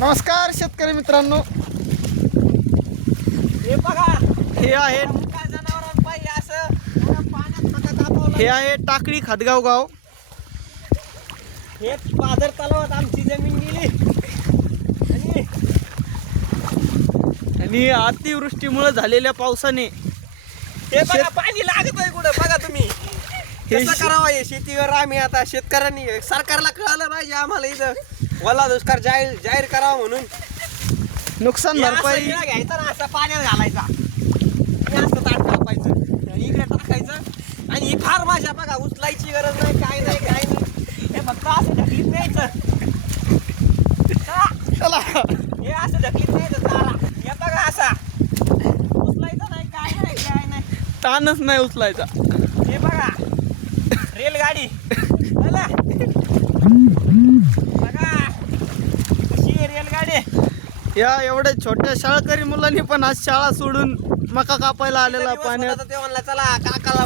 नमस्कार शेतकरी मित्रांनो, हे बघा हे आहे काय जनावरांपायी असं पाण्यात नका तापवलं. हे आहे टाकळी खादगाव गाव. हे पाझर तलावात आमची जमीन गेली आणि अतिवृष्टीमुळे झालेल्या पावसाने हे बघा पाणी लागतंय कुठं बघा तुम्ही. कसं करावं हे शेतीवर आम्ही आता शेतकऱ्यांनी सरकारला कळालं पाहिजे आम्हाला इथं ओला दुष्काळ जाहीर करावा म्हणून. नुकसान हे असं भरपाई विळा घ्यायचा ना असं पाण्यात घालायचा हे असं ताट कापायचं आणि इकडे टाकायचं आणि ही फार माझ्या बघा उचलायची गरज नाही काय नाही हे फक्त असं ढकलीत न्यायचं. चला हे असं ढकलीत न्यायचं चारा हे बघा असा उचलायचं नाही काय नाही ताणच नाही उचलायचा. हे बघा रेलगाडी चला बघा कशी आहे रेलगाडी. या एवढ्या छोट्या शाळकरी मुलांनी पण आज शाळा सोडून मका कापायला आलेला दिवस पाण्यात. होता ते म्हणला चला काकाला